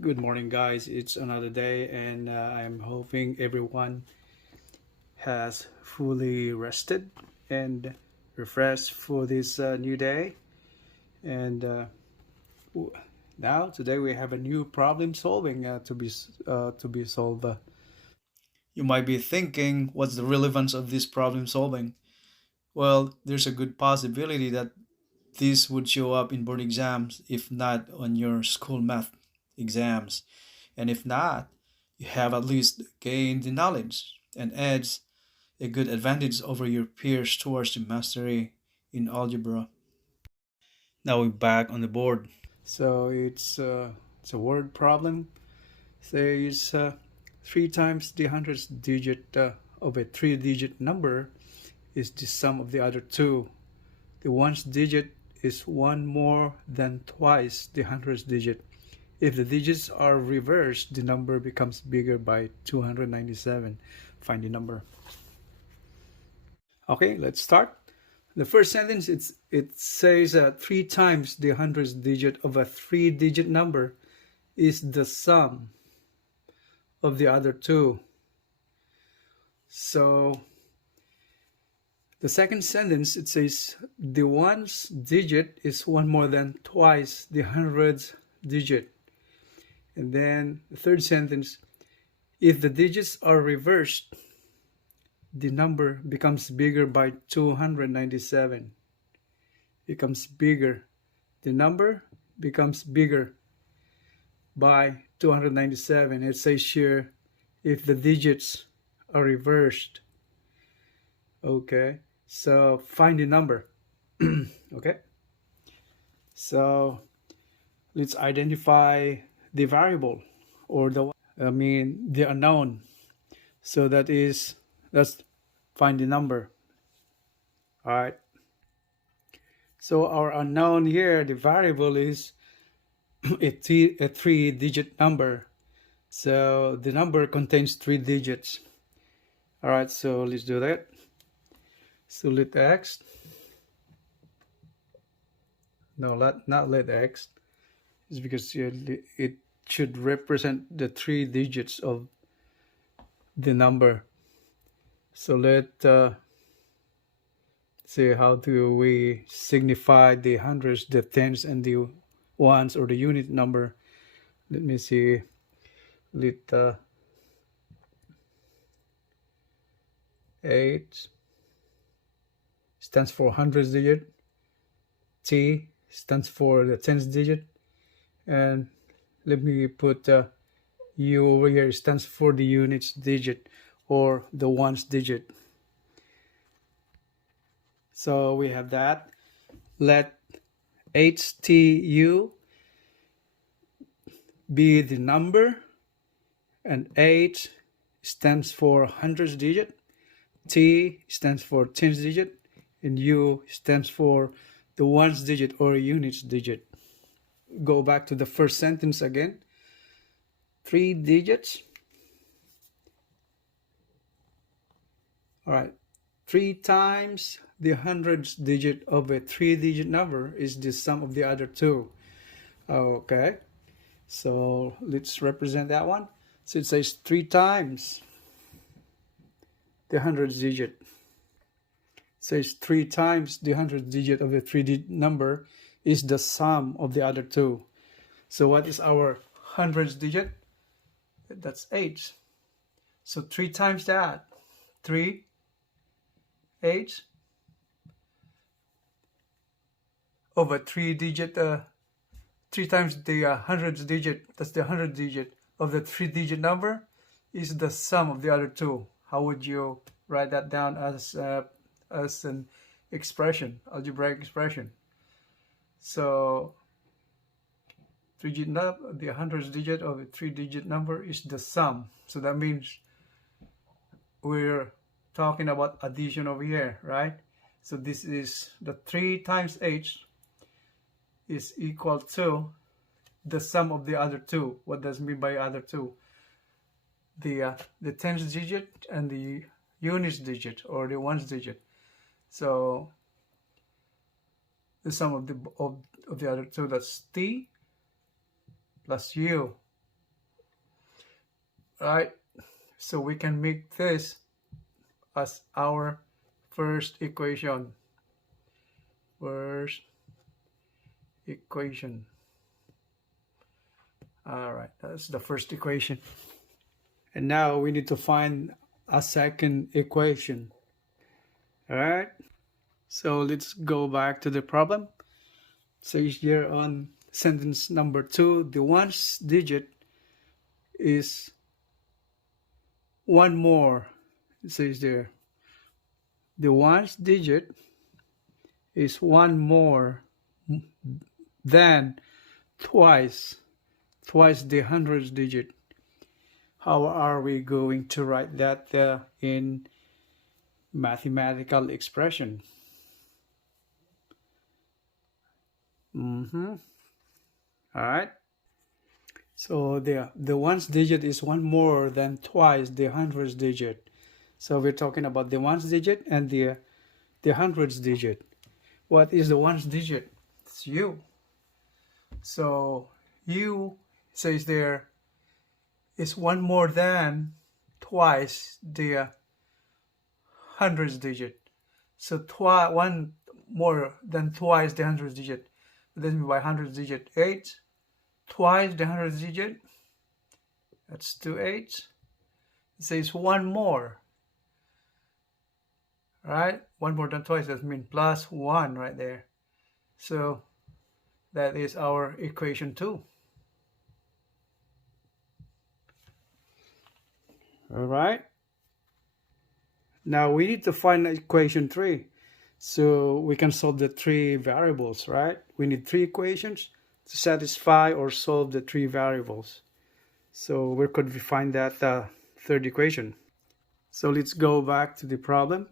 Good morning, guys. It's another day, and I'm hoping everyone has fully rested and refreshed for this new day. And w- now, today, we have a new problem solving to be solved. You might be thinking, what's the relevance of this problem solving? Well, there's a good possibility that this would show up in board exams, if not on your school math exams. And if not, you have at least gained the knowledge and adds a good advantage over your peers towards the mastery in algebra. Now we're back on the board. So it's a word problem. Says three times the hundredth digit of a three-digit number is the sum of the other two. The ones digit is one more than twice the hundredth digit. If the digits are reversed, the number becomes bigger by 297. Find the number. Okay, let's start. The first sentence it says three times the hundredth digit of a three-digit number is the sum of the other two. So the second sentence it says the ones digit is one more than twice the hundredth digit. And then the third sentence, if the digits are reversed, the number becomes bigger by 297. Becomes bigger. The number becomes bigger by 297. It says here, if the digits are reversed. Okay, so find the number. Okay, so let's identify the variable or the unknown. So let's find the number. All right. So our unknown here, the variable is a three-digit number. So the number contains three digits. All right, so let's do that. So let x, no, not let x, is because it should represent the three digits of the number. So let's see how do we signify the hundreds, the tens, and the ones or the unit number. Let me see. Let 8 stands for hundreds digit. T stands for the tens digit. And let me put U over here. It stands for the units digit or the ones digit. So we have that. Let HTU be the number, and H stands for hundreds digit, T stands for tens digit, and U stands for the ones digit or units digit. Go back to the first sentence again. Three digits. All right. Three times the hundredths digit of a three-digit number is the sum of the other two. Okay. So let's represent that one. So it says three times the hundredth digit. It says three times the hundredth digit of a three-digit number is the sum of the other two. So what is our hundredth digit? That's 8. So 3 times that. 3, 8 over 3-digit, 3 times the hundredth digit, that's the hundredth digit of the 3-digit number, is the sum of the other two. How would you write that down as an expression, algebraic expression? So the hundredth digit of a 3-digit number is the sum. So that means we're talking about addition over here, right? So this is the 3 times 8 is equal to the sum of the other two. What does it mean by other two? The tens digit and the units digit or the ones digit. So the sum of the other two, that's T plus U. right? So we can make this as our first equation. First equation. All right, that's the first equation. And now we need to find a second equation. All right, so let's go back to the problem. Says here on sentence number 2, the ones digit is one more. It says there, the ones digit is one more than twice the hundreds digit. How are we going to write that in mathematical expression? All right. So the ones digit is one more than twice the hundreds digit. So we're talking about the ones digit and the hundreds digit. What is the ones digit? It's u. So u says there is one more than twice the hundreds digit. So one more than twice the hundreds digit. That means by hundreds digit 8. Twice the hundreds digit, that's 2 8. It says one more, right? One more than twice, that means plus 1 right there. So that is our equation 2. All right. Now we need to find equation 3. So we can solve the 3 variables, right? We need 3 equations to satisfy or solve the 3 variables. So where could we find that third equation? So let's go back to the problem.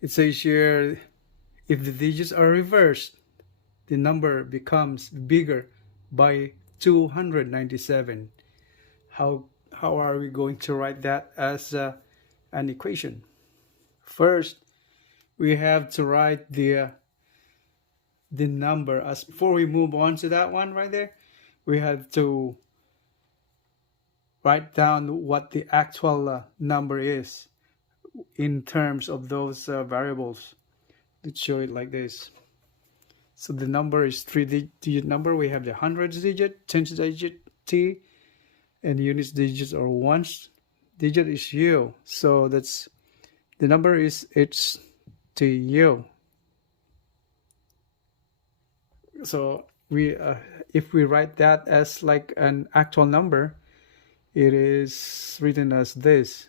It says here, if the digits are reversed, the number becomes bigger by 297. How are we going to write that as an equation? First, we have to write the number. As before we move on to that one right there, we have to write down what the actual number is in terms of those variables. Let's show it like this. So the number is 3-digit number. We have the hundreds digit, tens digit t, and units digits or ones digit is u. So that's the number is HTU. So we if we write that as like an actual number, it is written as this.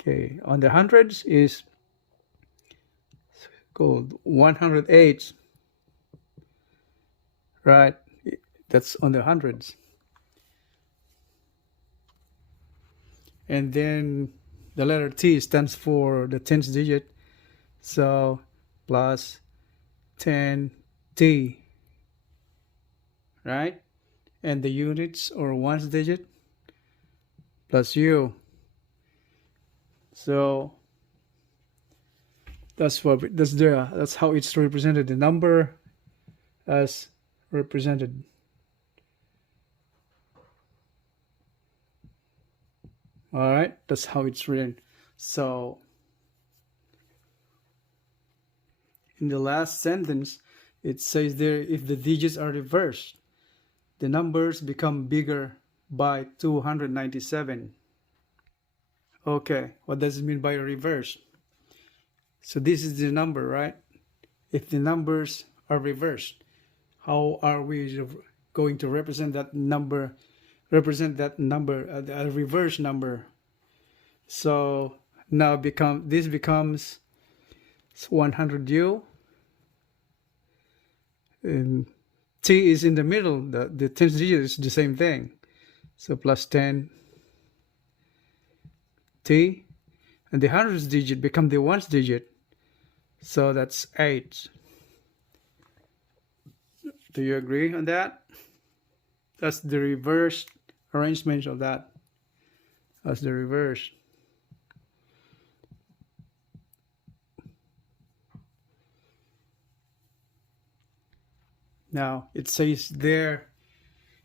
Okay, on the hundreds is called 108, right? That's on the hundreds. And then the letter T stands for the tens digit, so plus 10T, right? And the units or ones digit plus U. So that's how it's represented. The number as represented. All right, that's how it's written. So in the last sentence, it says there, if the digits are reversed, the numbers become bigger by 297. Okay, what does it mean by reverse? So this is the number, right? If the numbers are reversed, how are we going to represent that number? A reverse number. So now this becomes 100U, and T is in the middle. The tens digit is the same thing. So plus 10 T, and the hundreds digit become the ones digit. So that's 8. Do you agree on that? That's the reverse arrangement of that. That's the reverse. Now it says there,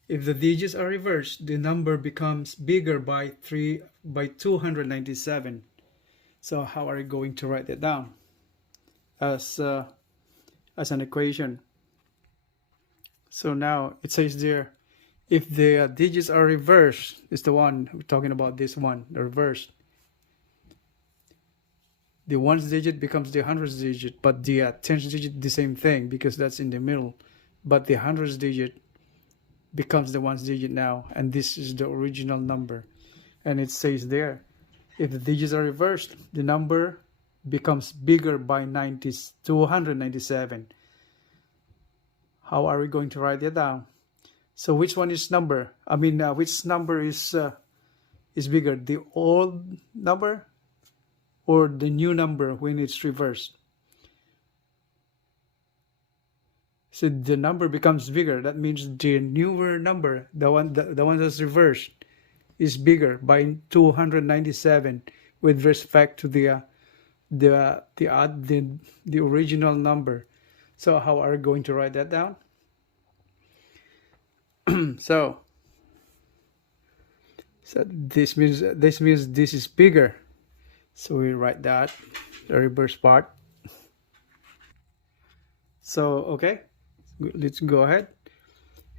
If the digits are reversed, the number becomes bigger by 297. So how are you going to write that down as an equation? So now it says there, if the digits are reversed, it's the one we're talking about, this one, the reverse. The ones digit becomes the hundreds digit, but the tens digit the same thing because that's in the middle. But the hundreds digit becomes the ones digit now, and this is the original number. And it says there, if the digits are reversed, the number becomes bigger by 297. How are we going to write that down? So which one is number? Which number is bigger, the old number or the new number when it's reversed? So the number becomes bigger. That means the newer number, the one that's reversed, is bigger by 297 with respect to the original number. So how are we going to write that down? so this means this is bigger. So we write that, the reverse part. So okay, let's go ahead.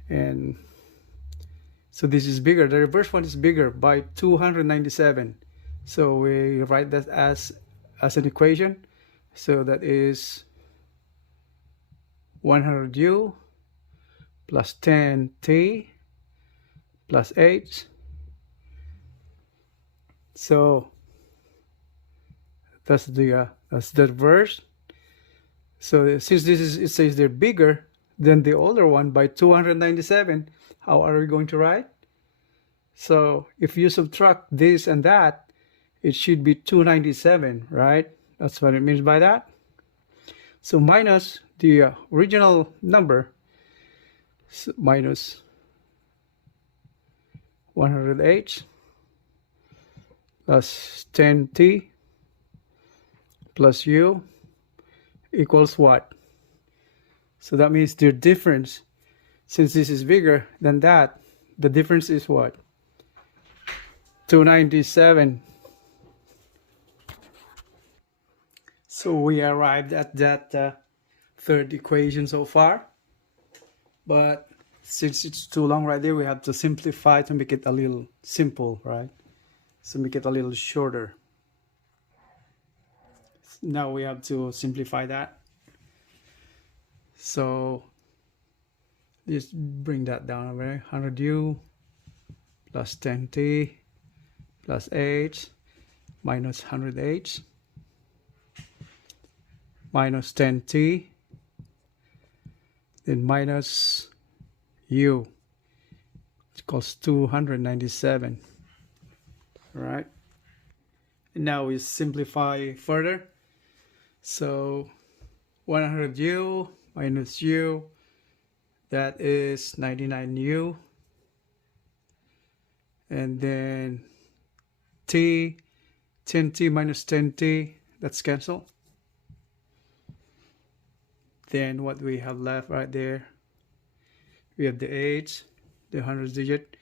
And so this is bigger. The reverse one is bigger by 297. So we write that as an equation. So that is 100u plus 10t plus h. So that's the reverse. So since it says they're bigger than the older one by 297, how are we going to write? So if you subtract this and that, it should be 297, right? That's what it means by that. So minus the original number, so minus 100h plus 10t plus u equals what? So that means the difference, since this is bigger than that, the difference is what? 297. So we arrived at that third equation so far. But since it's too long right there, we have to simplify to make it a little simple, right? So make it a little shorter. Now we have to simplify that. So just bring that down over there. 100u plus 10t plus h minus 100h minus 10t, then minus u equals 297. All right. And now we simplify further. So 100u minus u, that is 99u. And then t, 10t minus 10t, that's cancel. Then what we have left right there, we have the h, the hundreds digit,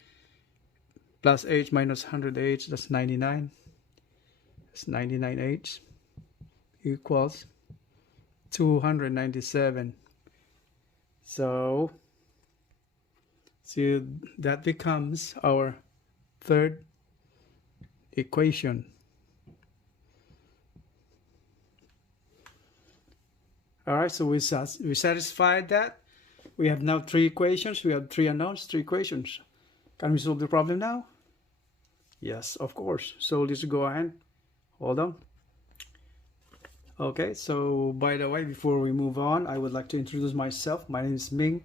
plus h minus 100h, that's 99. That's 99h equals 297. So that becomes our third equation. All right, so we satisfied that. We have now three equations. We have three unknowns, three equations. Can we solve the problem now? Yes, of course. So let's go ahead. Hold on. Okay, so by the way, before we move on, I would like to introduce myself. My name is Ming.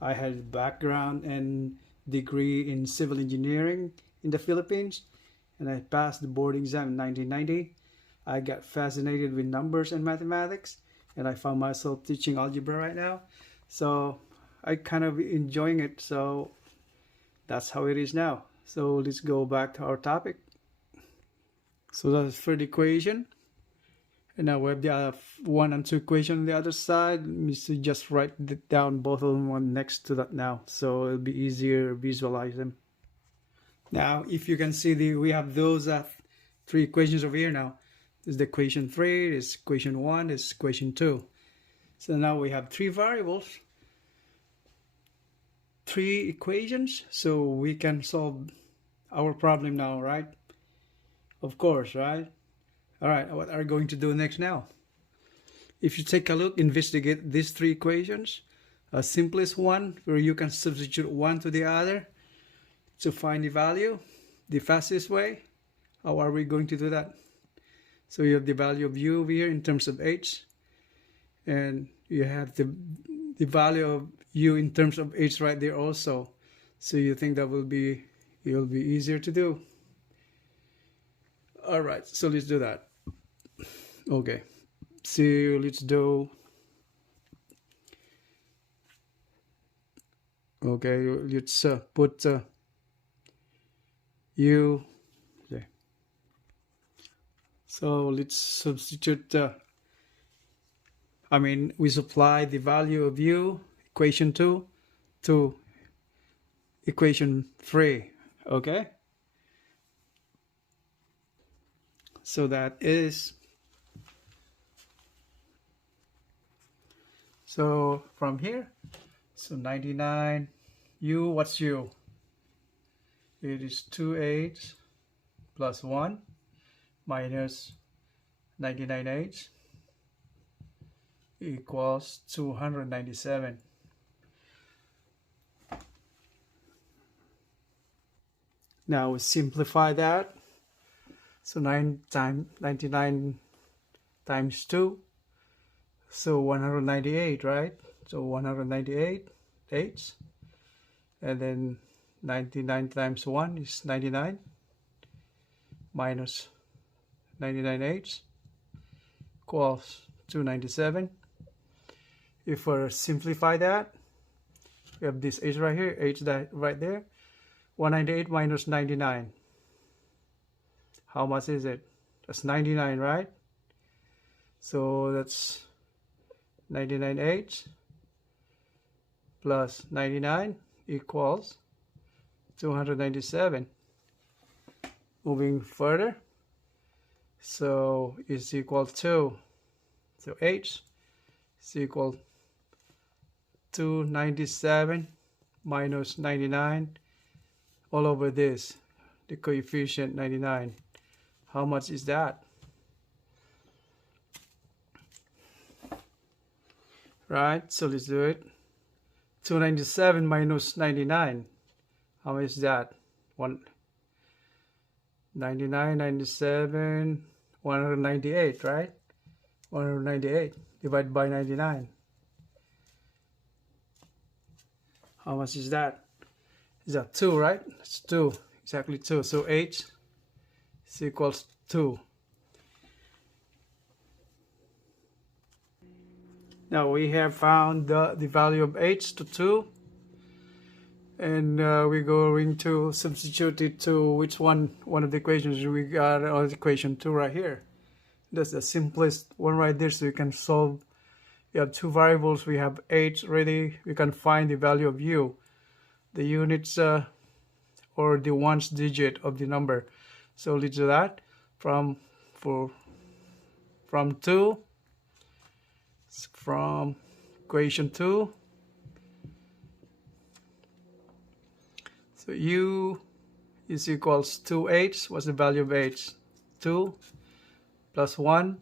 I had a background and degree in civil engineering in the Philippines, and I passed the board exam in 1990. I got fascinated with numbers and mathematics, and I found myself teaching algebra right now. So I kind of enjoying it. So that's how it is now. So let's go back to our topic. So that's the third equation. And now we have the 1 and 2 equation on the other side. Let me just write down both of them one next to that now, so it'll be easier to visualize them. Now, if you can see, we have those 3 equations over here now. This is the equation 3, this is equation 1, this is equation 2. So now we have 3 variables, 3 equations, so we can solve our problem now, right? Of course, right? All right, what are we going to do next now? If you take a look, investigate these 3 equations. A simplest one where you can substitute one to the other to find the value. The fastest way, how are we going to do that? So you have the value of u over here in terms of h, and you have the value of u in terms of h right there also. So you think that will be easier to do. All right, so let's do that. Okay, so let's do. Okay, let's put u. Okay. So let's substitute. We supply the value of u, equation 2, to equation 3. Okay. So that is. So from here, so 99 u, what's u? It is 2h plus 1 minus 99h equals 297. Now we simplify that. So 99 times 2. So 198, right? So 198 h. And then 99 times 1 is 99 minus 99h equals 297. If we simplify that, we have this h right here, h that right there. 198 minus 99. How much is it? That's 99, right? So that's 99h plus 99 equals 297. Moving further, so it's equal to, so h is equal 297 minus 99 all over this, the coefficient 99. How much is that? Right, so let's do it. 297 minus 99. How much is that? 99, 97, 198, right? 198 divided by 99. How much is that? Is that 2, right? It's 2, exactly 2. So h is equals 2. Now we have found the value of h to 2, and we're going to substitute it to which one of the equations we got on equation 2 right here. That's the simplest one right there, so you can solve. You have 2 variables, we have h ready, we can find the value of u, the units or the ones digit of the number. So let's do that. From 2, from equation 2, so u is equals 2h. What's the value of h? 2 plus 1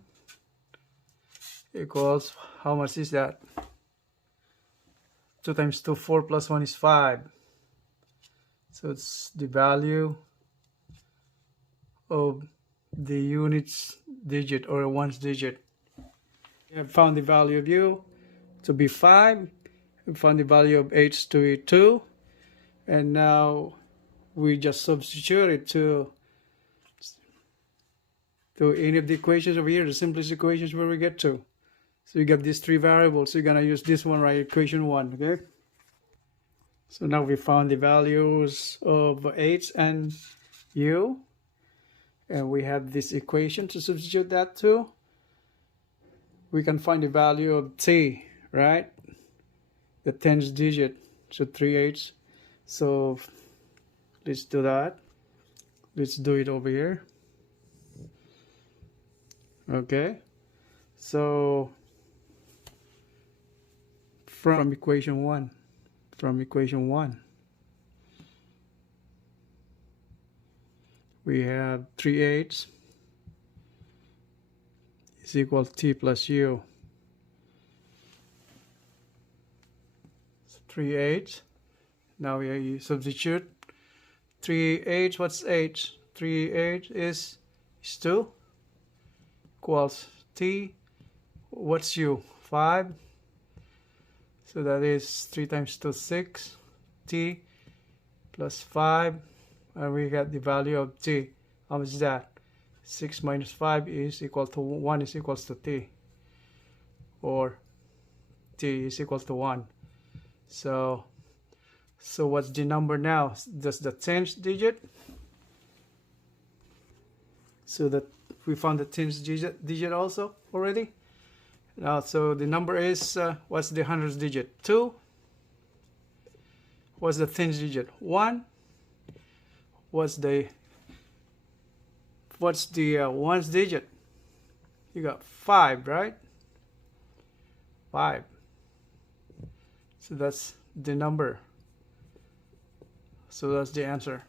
equals, how much is that? 2 times 2, 4 plus 1 is 5. So it's the value of the units digit or ones digit. We have found the value of u to be 5. We found the value of h to be 2. And now we just substitute it to any of the equations over here, the simplest equations where we get to. So you got these 3 variables. So you're gonna use this one, right? Equation 1, okay? So now we found the values of h and u. And we have this equation to substitute that to. we can find the value of t, right? The tens digit, so 3/8. So let's do that. Let's do it over here. Okay, so from equation 1, we have 3/8 is equal to t plus u. So 3/8. Now we substitute 3/8. What's 8? 3/8 is 2 equals t. What's u? 5. So that is 3 times 2, 6. T plus 5. And we get the value of t. How much is that? 6 minus 5 is equal to 1 is equals to t. Or t is equal to 1. So what's the number now? That's the 10th digit. So that we found the 10th digit also already. Now, so the number is, what's the 100th digit? 2. What's the 10th digit? 1. What's the 1st digit? You got 5, right? 5. So that's the number. So that's the answer.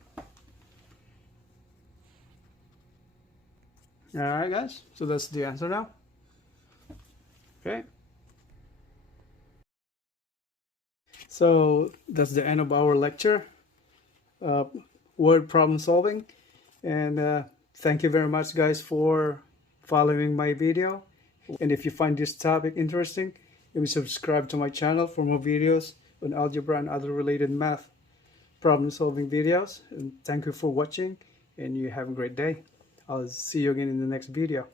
Alright guys, so that's the answer now. Okay. So that's the end of our lecture. Word problem solving. And thank you very much guys for following my video. And if you find this topic interesting, you may subscribe to my channel for more videos on algebra and other related math problem solving videos. And thank you for watching, and you have a great day. I'll see you again in the next video.